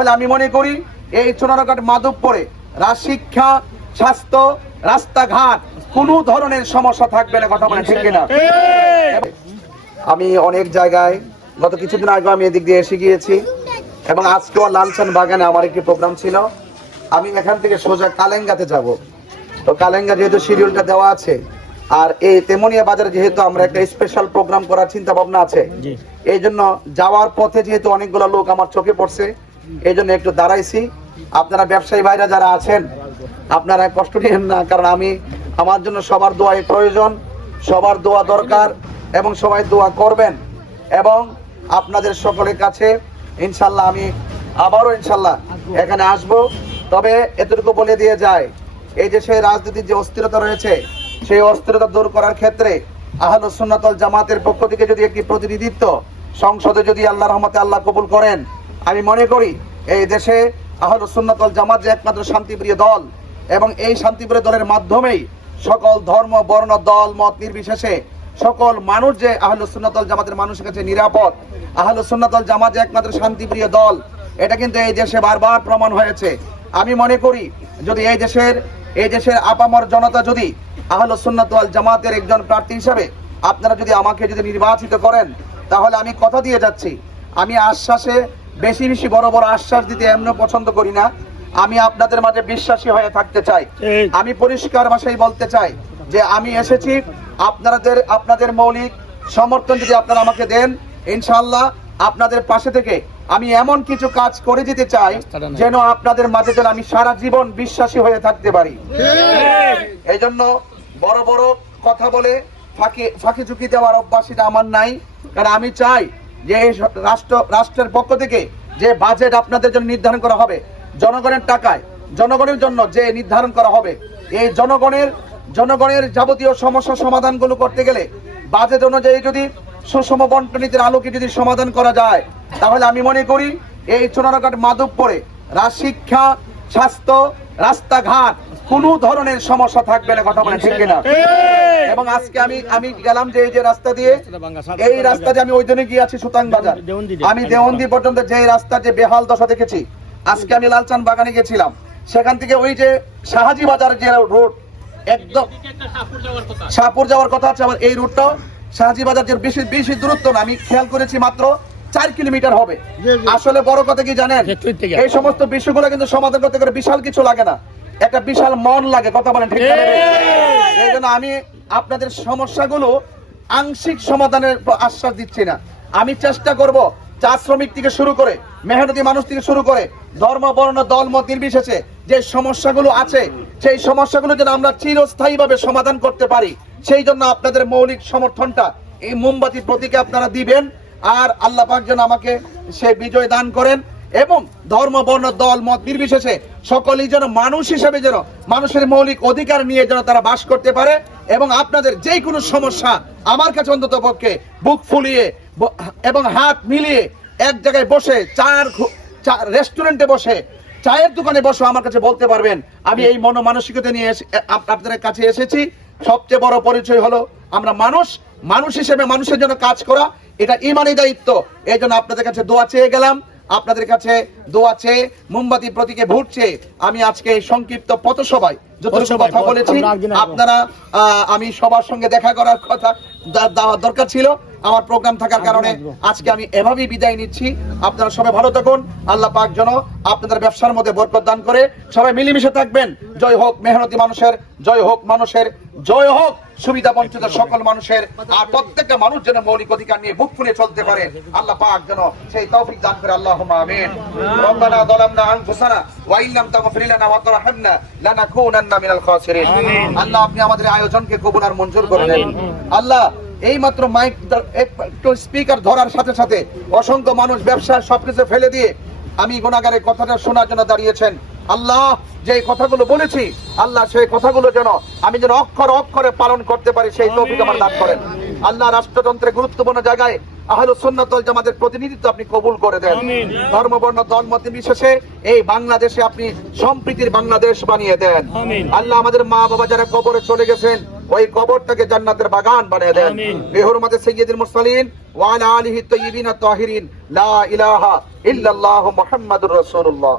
তাহলে আমি মনে করি এই চুনারঘাট মাধবপুরে শিক্ষা, স্বাস্থ্য, রাস্তাঘাট কোনো ধরনের সমস্যা থাকবে না। কথা বলে ঠিক কিনা? আমি অনেক জায়গায় গত কিছুদিন আগে আমি এদিক দিয়ে এসে গিয়েছি এবং আজকেও লালচান বাগানে আমার একটি প্রোগ্রাম ছিল। আমি এখান থেকে সোজা কালেঙ্গাতে যাব। তো কালেঙ্গা যেহেতু শিডিউলটা দেওয়া আছে, আর এই তেমনিয়া বাজারে যেহেতু আমরা একটা স্পেশাল প্রোগ্রাম করার চিন্তা ভাবনা আছে, এই জন্য যাওয়ার পথে যেহেতু অনেকগুলো লোক আমার চোখে পড়ছে, এই জন্য একটু দাঁড়াইছি। আপনারা ব্যবসায়ী ভাইরা যারা আছেন, আপনারা কষ্ট নেন না, কারণ আমার জন্য সবার দোয়াই প্রয়োজন, সবার দোয়া দরকার এবং সবাই দোয়া করবেন। এবং আপনাদের সকলের কাছে ইনশাল্লাহ আমি আবারও ইনশাল্লাহ এখানে আসব। তবে এতটুকু বলে দিয়ে যায়, এই যে সেই রাজনীতির যে অস্থিরতা রয়েছে, সেই অস্থিরতা দূর করার ক্ষেত্রে আহলুস সুন্নাত ওয়াল জামাতের পক্ষ থেকে যদি একটি প্রতিনিধিত্ব সংসদে যদি আল্লাহর রহমতে আল্লাহ কবুল করেন, আমি মনে করি এই দেশে আহলুস সুন্নাত ওয়াল জামাত যে একমাত্র শান্তিপ্রিয় দল, এবং এই শান্তিপ্রিয় দলের মাধ্যমেই সকল ধর্ম, বর্ণ, দল, মত নির্বিশেষে সকল মানুষ যে আহলুস সুন্নাত ওয়াল জামাতের মানুষের কাছে নিরাপদ, আহলুস সুন্নাত ওয়াল জামাত যে একমাত্র শান্তিপ্রিয় দল, এটা কিন্তু এই দেশে বারবার প্রমাণ হয়েছে। আমি মনে করি যদি এই দেশের আপামর জনতা যদি আহলুস সুন্নাত ওয়াল জামাতের একজন প্রার্থী হিসেবে আপনারা যদি আমাকে যদি নির্বাচিত করেন, তাহলে আমি কথা দিয়ে যাচ্ছি, আমি আশ্বাসে বেশি বেশি বড় বড় আশ্বাস দিতে এমন পছন্দ করি না। আমি আপনাদের মাঝে বিশ্বাসী হয়ে থাকতে চাই। আমি পরিষ্কার ভাষায় বলতে চাই যে আমি এসেছি আপনাদের মৌলিক সমর্থন যদি আপনারা আমাকে দেন, ইনশাআল্লাহ আপনাদের পাশে থেকে আমি এমন কিছু কাজ করে যেতে চাই যেন আপনাদের মাঝে যেন আমি সারা জীবন বিশ্বাসী হয়ে থাকতে পারি। এই জন্য বড় বড় কথা বলে ফাঁকি ঝুঁকি দেওয়ার অভ্যাস এটা আমার নাই। কারণ আমি চাই যে রাষ্ট্রের পক্ষ থেকে যে বাজেট আপনাদের জন্য নির্ধারণ করা হবে, জনগণের টাকায় জনগণের জন্য যে নির্ধারণ করা হবে, এই জনগণের যাবতীয় সমস্যা সমাধানগুলো করতে গেলে বাজেট অনুযায়ী যদি সুষম বন্টনীতির আলোকে যদি সমাধান করা যায়, তাহলে আমি মনে করি এই চুনারঘাট মাধবপুরে শিক্ষা, স্বাস্থ্য, রাস্তাঘাট কোনো ধরনের সমস্যা থাকবে না। কথা বলে ঠিক কিনা? এবং আজকে আমি গেলাম যে এই যে রাস্তা দিয়ে, এই রাস্তা দিয়ে আমি ওই দিনে গিয়েছি সুতাং বাজার, আমি দেওয়ান্দি পর্যন্ত যে রাস্তার যে বেহাল দশা দেখেছি। আজকে আমি লালচান বাগানে গেছিলাম, সেখান থেকে ওই যে শাহাজি বাজার যে রোড একদম শাহপুর যাওয়ার কথা আছে, আমার এই রুটটাও শাহাজি বাজার যে বেশি দূরত্ব না, আমি খেয়াল করেছি মাত্র 4 কিলোমিটার হবে। আসলে বড় কথা কি জানেন, এই সমস্ত বিষয়গুলো কিন্তু সমাধান করতে করে বিশাল কিছু লাগে না, একটা বিশাল মন লাগে। কথা বলেন ঠিক না? এই জন্য আমি আপনাদের সমস্যাগুলো আংশিক সমাধানের আশ্বাস দিচ্ছি না। আমি চেষ্টা করব চা শ্রমিক থেকে শুরু করে মেহনতি মানুষ থেকে শুরু করে ধর্ম, বর্ণ, দল, মত নির্বিশেষে যে সমস্যাগুলো আছে, সেই সমস্যাগুলো যেন আমরা চিরস্থায়ীভাবে সমাধান করতে পারি, সেই জন্য আপনাদের মৌলিক সমর্থনটা এই মোমবাতির প্রতীকে আপনারা দিবেন। আর আল্লাহ পাক যেন আমাকে সে বিজয় দান করেন এবং ধর্ম, বর্ণ, দল, মত নির্বিশেষে সকলেই যেন মানুষ হিসেবে যেন মানুষের মৌলিক অধিকার নিয়ে যেন তারা বাস করতে পারে। এবং আপনাদের যে কোনো সমস্যা আমার কাছে অন্তত পক্ষে বুক ফুলিয়ে এবং হাত মিলিয়ে এক জায়গায় বসে রেস্টুরেন্টে বসে চায়ের দোকানে বসে আমার কাছে বলতে পারবেন। আমি এই মনোমানসিকতা নিয়ে আপনাদের কাছে এসেছি। সবচেয়ে বড় পরিচয় হলো আমরা মানুষ হিসেবে মানুষের জন্য কাজ করা, এটা ইমানি দায়িত্ব। এই জন্য আপনাদের কাছে দোয়া চেয়ে গেলাম, আপনাদের কাছে দোয়া চেয়ে মোমবাতি প্রতীকে ভোট চেয়ে আমি আজকে এই সংক্ষিপ্ত পথসভায় যতটুকু কথা বলেছি, আপনারা আমি সবার সঙ্গে দেখা করার কথা দরকার ছিল, আমার প্রোগ্রাম থাকার কারণে আজকে আমি এভাবেই বিদায় নিচ্ছি। আপনারা সবাই ভালো থাকুন, আল্লাহ পাক যেন আপনাদের ব্যবসার মধ্যে বরকত দান করে। সবাই মিলেমিশে থাকবেন। জয় হোক মেহনতি মানুষের, জয় হোক মানুষের, জয় হোক সুবিধা বঞ্চিত সকল মানুষের। আর প্রত্যেকটা মানুষ যেন মৌলিক অধিকার নিয়ে বুক ফুলে চলতে পারে, আল্লাহ পাক যেন সেই তৌফিক দান করে। আল্লাহুম্মা আমিন। রব্বানা যালামনা আনফুসানা ওয়া ইল্লাম তাগফির লানা ওয়া তারহামনা লানাকুনান্না মিনাল খাসিরিন। আল্লাহ আপনি আমাদের আয়োজনকে কবুল আর মঞ্জুর করে নেন। আল্লাহ এই মাত্র মাইক একটু স্পিকার ধরার সাথে সাথে অসংখ্য মানুষ ব্যবসা সবকিছু ফেলে দিয়ে আমি গুনাহগারের কথাটা শোনার জন্য দাঁড়িয়েছেন। আল্লাহ যে কথাগুলো বলেছি, আল্লাহ সেই কথাগুলো যেন আমি যেন অক্ষরে অক্ষরে পালন করতে পারি, সেই তৌফিক আমার দান করেন। আল্লাহ রাষ্ট্রযন্ত্রের গুরুত্বপূর্ণ জায়গায় আহলুস সুন্নাত ওয়াল জামাতের প্রতিনিধিত্ব আপনি কবুল করে দেন। ধর্ম, বর্ণ, দল, মত নির্বিশেষে এই বাংলাদেশে আপনি সম্প্রীতির বাংলাদেশ বানিয়ে দেন। আল্লাহ আমাদের মা বাবা যারা কবরে চলে গেছেন, ওই কবরটাকে জান্নাতের বাগান বানিয়ে দেন। বিহুরমাতে সাইয়্যিদুল মুরসালিন ওয়া আলা আলিহি তাইয়্যিবিন তাহিরিন লা ইলাহা ইল্লাল্লাহু মুহাম্মাদুর রাসূলুল্লাহ।